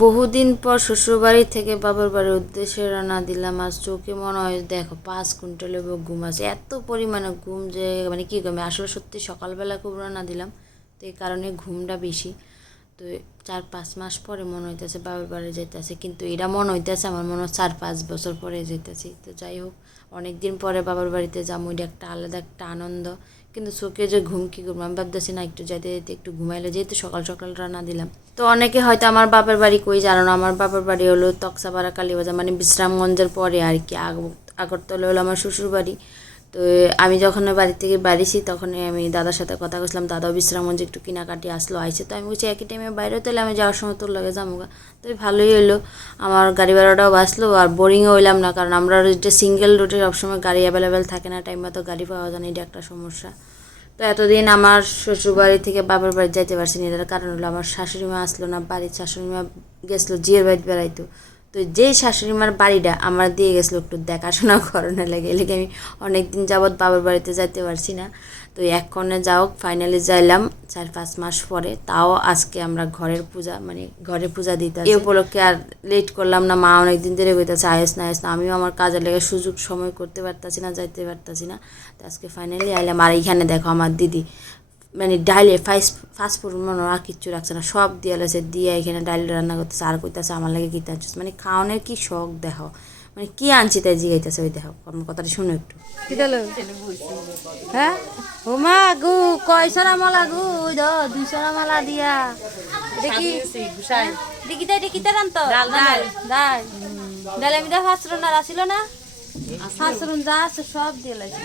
বহুদিন পর শ্বশুরবাড়ি থেকে বাবার বাড়ির উদ্দেশ্যে রান্না দিলাম। আজ চোখে মনে হয়, দেখো, পাঁচ কুইন্টাল এবং ঘুম আছে এত পরিমাণে ঘুম যে মানে কী করবে আসলে সত্যি সকালবেলা খুব রান্না দিলাম, তো এই কারণে ঘুমটা বেশি। তো চার পাঁচ মাস পরে মনে হইতেছে বাবার বাড়ি যাইতেছে, কিন্তু এটা মনে হইতেছে আমার মনে হয় চার পাঁচ বছর পরে যাইতেছি। তো যাই হোক অনেক দিন পরে বাবার বাড়িতে যাব এটা একটা আলাদা একটা আনন্দ। কিন্তু চোখে যে ঘুম কি করব? আমি ভাবতেছি, না, একটু যাইতে যেতে, একটু ঘুমাইলে যেহেতু সকাল সকাল রান্না দিলাম। তো অনেকে হয়তো আমার বাপের বাড়ি কই জানো না, আমার বাপের বাড়ি হলো তকসাপাড়া, কালীবাজার মানে বিশ্রামগঞ্জের পরে আর কি আগ- আগরতলা হলো আমার শ্বশুর বাড়ি তো আমি যখন বাড়ি থেকে বাড়িছি তখন আমি দাদার সাথে কথা বলছিলাম দাদাও বিশ্রাম বিশ্রামগঞ্জে একটু কেনাকাটি আসলো আইসে তো আমি বলছি, একই টাইমে বাইরে তাহলে আমি যাওয়ার সময় তোর লাগে যাব। তো ভালোই হলো আমার গাড়ি ভাড়াটাও বাঁচলো, আর বোরিংও হইলাম না, কারণ আমরা যে সিঙ্গেল রুটে সবসময় গাড়ি অ্যাভেলেবেল থাকে না টাইম মতো গাড়ি পাওয়া যায় না, এটা একটা সমস্যা। তো এতদিন আমার শ্বশুরবাড়ি থেকে বাবার বাড়ি যাইতে পারছি না, এটার কারণ হলো আমার শাশুড়ি মা আসলো না, বাড়ির শাশুড়ি মা গেছিল, জিয়ের বাড়ি বেড়াইতো। তো যেই শাশুড়ি মার বাড়িটা আমার দিয়ে গেছিল একটু দেখাশোনা করানোর লাগে, এলাকা আমি অনেক দিন যাবৎ বাবার বাড়িতে যাইতে পারছি না। তো এক্ষণে যাও ফাইনালি যাইলাম চার পাঁচ মাস পরে, তাও আজকে আমরা ঘরের পূজা মানে ঘরে পূজা দিতে এই উপলক্ষে আর লেট করলাম না, মা অনেক দিন ধরে কইতেছে আয়েস না আয়েস না, আমিও আমার কাজের লেগে সুযোগ সময় করতে পারতাছি না, যাইতে পারতাছি না। তো আজকে ফাইনালি আইলাম, আর এইখানে দেখো আমার দিদি মানে ডাইলে ফাইস ফাস্ট ফুড মনে হয় আর কিচ্ছু রাখছে না। সব দিয়ে লেছে দিয়ে এখানে ডাইল রান্না করতেছে আর কইতেছে আমার লাগে কিতে আনছিস। মানে খাওয়ানোর কি শখ দেখো মানে কি আনছি তাই জিগাইতেছে ওই দেখো আমার কথাটা শুনো একটু। কি দিল? হ্যাঁ? ও মা গু কয়সরা মালা গু? ওই দ দুইসরা মালা দিয়া। দেখি। দেখি তাই দেখি তাই রান্ত? ডাল ডাল। ডাল ডাল। আমি দা ফাসরন আর আসিল না? ফাসরন যা আছে সব দিয়ে লাগছে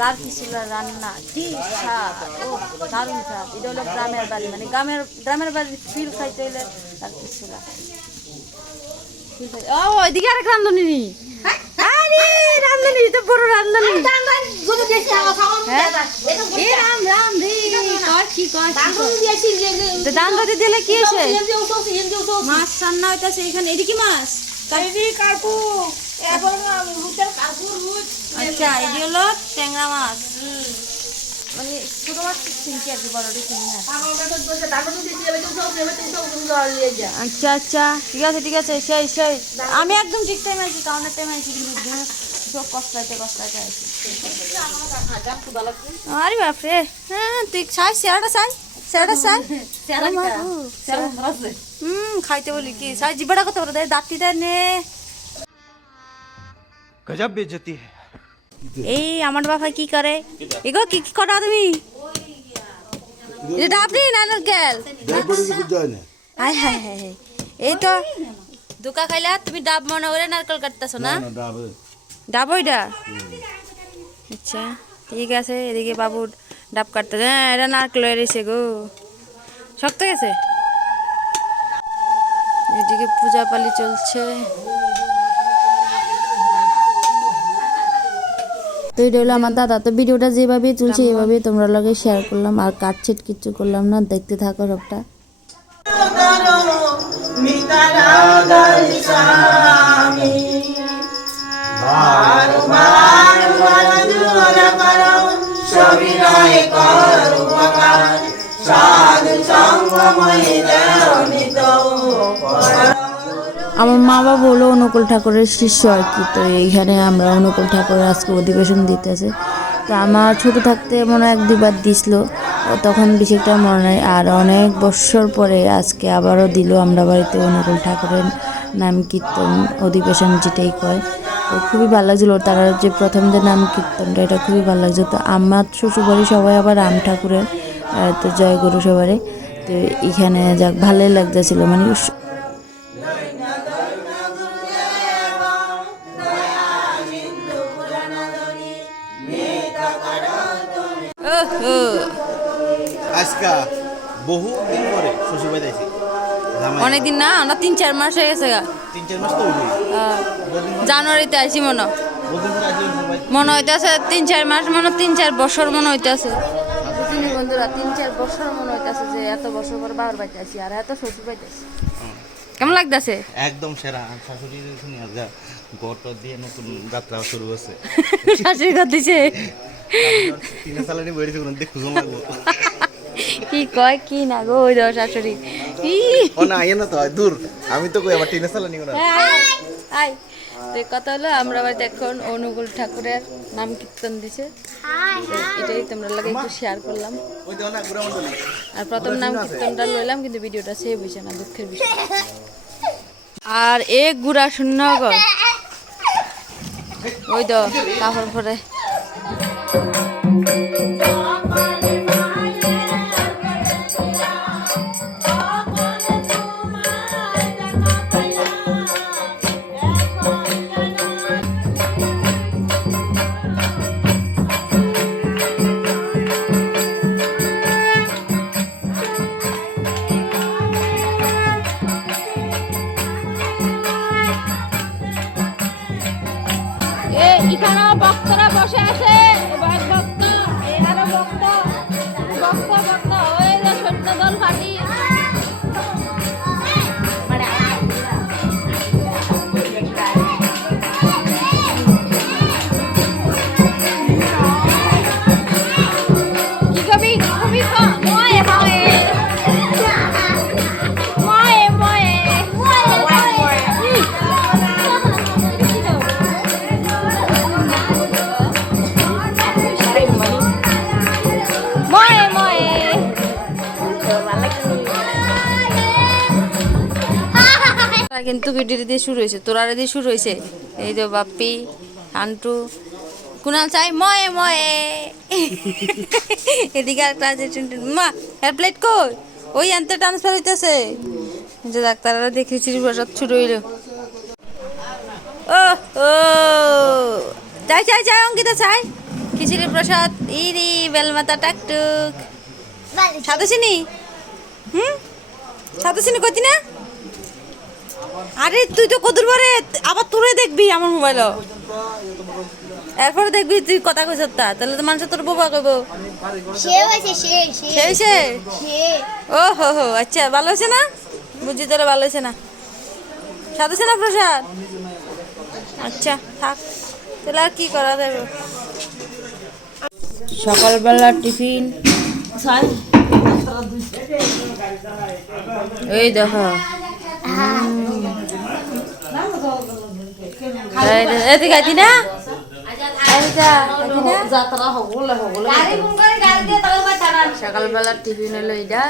লাল কিসিলা রান্না। কি স্বাদ? ও দারুণ এটা হলো গ্রামের বাড়ি মানে গ্রামের গ্রামের বাড়ির ফিল খাইতে ওইদিকে আরেক দিলে কি মাছ রান্না হইতাছে এখানে। এদিকে মাছ। আচ্ছা এটি হলো ট্যাংরা মাছ। মানে ছোট মাছ চিনছি আর কি বড়টি না আচ্ছা আচ্ছা ঠিক আছে ঠিক আছে সেই সেই আমি একদম ঠিক টাইমে আছি কাউন্টার টাইমে আছি দিনে কষ্টাইতে কষ্টাইতে আছি। আরে বাপরে হ্যাঁ তুই চাই সেরাটা চাই। সেরাটা চাই হুম খাইতে বলি কি চাই জিবাটা কত দেয় দাঁতটি দেয় নে। গজব বেজতি এই আমার বাবা কি করে? এগো কি কি করা তুমি? এটা আপনি নানুর গেল হাই হাই হাই এই তো দুকা খাইলা তুমি ডাব মনে করে নারকেল কাটতেছো না? ডাব ওইটা? আচ্ছা ঠিক আছে এদিকে বাবুর ডাব কাটতে হ্যাঁ এটা নারকেল রয়েছে গো। শক্ত গেছে? এদিকে পূজা পালি চলছে। তো এটা হলো আমার দাদা। তো ভিডিওটা যেভাবে চলছে এভাবে তোমরা লগে শেয়ার করলাম। আর কাটছিট কিচ্ছু করলাম না, দেখতে থাকো সবটা আমার মা বাবা হলো অনুকূল ঠাকুরের শিষ্য আর কি। তো এইখানে আমরা অনুকূল ঠাকুরের আজকে অধিবেশন দিতেছে। তো আমার ছোট থাকতে মনে এক দুবার দিছিল। তখন বেশি একটা মনে নাই। আর অনেক বছর পরে আজকে আবারও দিল আমরা বাড়িতে অনুকূল ঠাকুরের নাম কীর্তন অধিবেশন যেটাই কয়। তো খুবই ভালো লাগছিল তারা যে প্রথম যে নাম কীর্তনটা, এটা খুবই ভালো লাগছে তো আমার শ্বশুরবাড়ি সবাই আবার রাম ঠাকুরের তো জয় গুরু সবারে তো এখানে যাক ভালোই লাগতেছিল। মানে আজকা বহু দিন পরে শ্বশুর বাড়ি অনেকদিন না আমরা তিন চার মাস হয়ে গেছে গা। তিন চার মাস তো জানুয়ারিতে আইছি মনে। মনে হইতেছে তিন চার মাস মনে তিন চার বছর মনে হইতেছে। বন্ধুরা তিন চার বছর মনে হইতেছে যে এত বছর পর বাবার বাড়িতে আছি আর এত শ্বশুর বাড়িতে আছি কেমন লাগতেছে? একদম সেরা। শাশুড়ি শুনি গট দিয়ে নতুন যাত্রা শুরু হচ্ছে। শাশুড়ি ঘর দিছে? কি কয় কি না গো ওই দশ শাশুড়ি। ও না আইয়ে না তো দূর আমি তো কই আবার টিনে চালা না আয়, আয় তো কথা হলো আমরা বাড়িতে এখন অনুকূল ঠাকুরের নাম কীর্তন দিছে। এটাই তোমরা লাগে একটু শেয়ার করলাম। আর প্রথম নাম কীর্তনটা লইলাম কিন্তু ভিডিওটা সেভ হয়েছে না দুঃখের বিষয়। আর এ গুড়া শূন্য ওই তো কাপড় পরে। কিন্তু ভিডিও দিয়ে শুরু হয়েছে। তোরারে দিয়ে শুরু হয়েছে। এই যে বাপ্পি আন্টু কুনাল চাই ময়ে ময়ে। এদিকে একটা আছে। মা হেল্পলাইট কই? ওই আনতে ট্রান্সফার হইতেছে। যে ডাক্তাররা দেখে চিড়ি প্রসাদ শুরু হইল। ও ও। চাই চাই চাই অঙ্কিতা চাই। খিচুড়ি প্রসাদ ইরি বেলমাতা টাকটুক। সাদা চিনি হুম? সাদা চিনি কতি না? আরে তুই তো কদুর পরে আবার তুলে দেখবি আমার মোবাইল এরপরে দেখবি তুই কথা কইছ তা তাহলে তো মানুষ তোর বোবা কইব। সে ও হো হো আচ্ছা ভালো হয়েছে না? বুঝি তোরা ভালো হয়েছে না। হয়েছে না প্রসাদ? আচ্ছা থাক তাহলে আর কি করা যাবে? সকালবেলা টিফিন। এই দেখো। এদিকে আইতি না? সকালবেলা টিফিন হলো এটা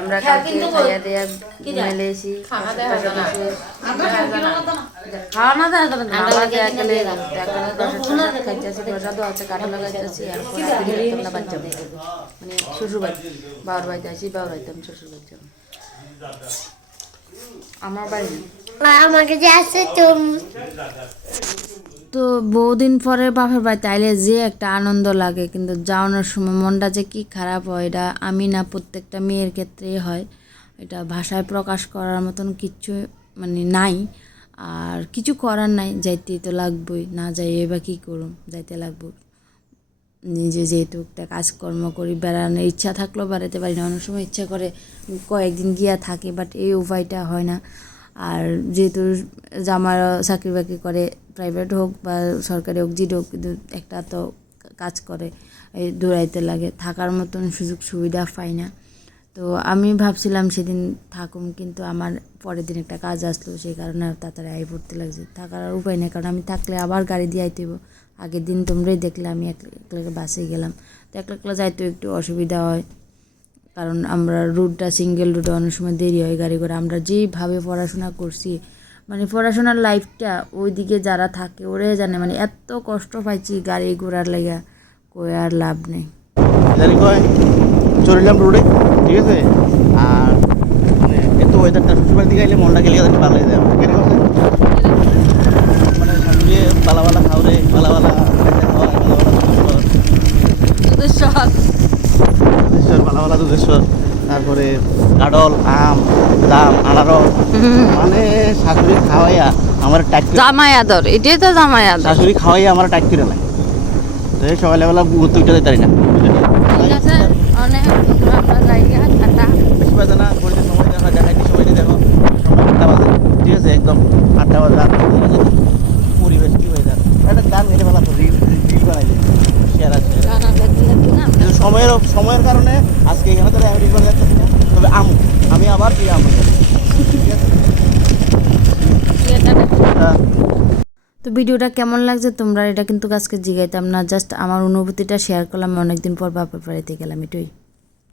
আমরা খাইয়া দিয়া ঘুমাইলে এসি। খাওয়া না। দেয় আমরা যে একলে একলে প্রসাদ টসাদ খাইতেছি আছে কাঠা লাগাইতেছি আর বাচ্চা মানে শ্বশুর বাড়ি বাবার বাড়িতে আসি বাবার বাড়িতে আমি শ্বশুর বাড়ি যাব। আমার বাড়ি। না। আমাকে যে আছে তুমি। তো বহুদিন পরে বাপের বাড়িতে আইলে যে একটা আনন্দ লাগে কিন্তু যাওয়ানোর সময় মনটা যে কি খারাপ হয় এটা আমি না প্রত্যেকটা মেয়ের ক্ষেত্রেই হয়। এটা ভাষায় প্রকাশ করার মতন কিচ্ছু মানে নাই আর কিছু করার নাই যাইতে তো লাগবই না যাই বা কী করুম যাইতে লাগবো নিজে যেহেতু একটা কাজকর্ম করি, বেড়ানোর ইচ্ছা থাকলেও বেড়াতে পারি না। অনেক সময় ইচ্ছা করে কয়েকদিন গিয়া থাকে বাট এই উপায়টা হয় না। আর যেহেতু জামার চাকরি বাকরি করে প্রাইভেট হোক বা সরকারি হোক, যেটা হোক, কিন্তু একটা তো কাজ করে, এই দৌড়াইতে লাগে। থাকার মতন সুযোগ সুবিধা পাই না। তো আমি ভাবছিলাম সেদিন থাকুম, কিন্তু আমার পরের দিন একটা কাজ আসলো, সেই কারণে তাড়াতাড়ি আই পড়তে লাগছে। থাকার আর উপায় নেই, কারণ আমি থাকলে আবার গাড়ি দিয়ে আইতে হইবো। আগের দিন তোমরাই দেখলে, আমি একলা একলা বাসে গেলাম। তো একলা একলা যাইতে একটু অসুবিধা হয়। কারণ আমরা রুটটা সিঙ্গেল রুটে অনেক সময় দেরি হয় গাড়ি করে আমরা যেইভাবে পড়াশোনা করছি মানে পড়াশোনার লাইফটা ওইদিকে যারা থাকে, ওরাই জানে। মানে এত কষ্ট পাইছি গাড়ি ঘোড়ার লাগা, কই আর লাভ নেই। চলিলাম রোডে ঠিক আছে? আর মানে এত ওয়েদারটা দিকে আইলে মনটা গেলে ভালো হয়ে যায়? মানে বালা বালা দুধেশ্বর দুধেশ্বর তারপরে কাডল আম জাম আনারস। মানে শাশুড়ি খাওয়াইয়া আমার টাকি জামাই আদর এটাই তো জামাই আদর শাশুড়ি খাওয়াইয়া আমার টাকি লাগে সকালবেলা গুরুত্ব দিতে পারি না। খেয়াল রাখতে কিন্তু সময়ের সময়ের কারণে আজকে এখানে তারা অ্যাভারেজ করে যাচ্ছে না। তবে আমু আমি আবার ফিরে আমু হ্যাঁ। তো ভিডিওটা কেমন লাগছে তোমরা? এটা কিন্তু আজকে জিগাইতাম না। জাস্ট আমার অনুভূতিটা শেয়ার করলাম। অনেকদিন পর বাপের বাড়িতে গেলাম এটাই।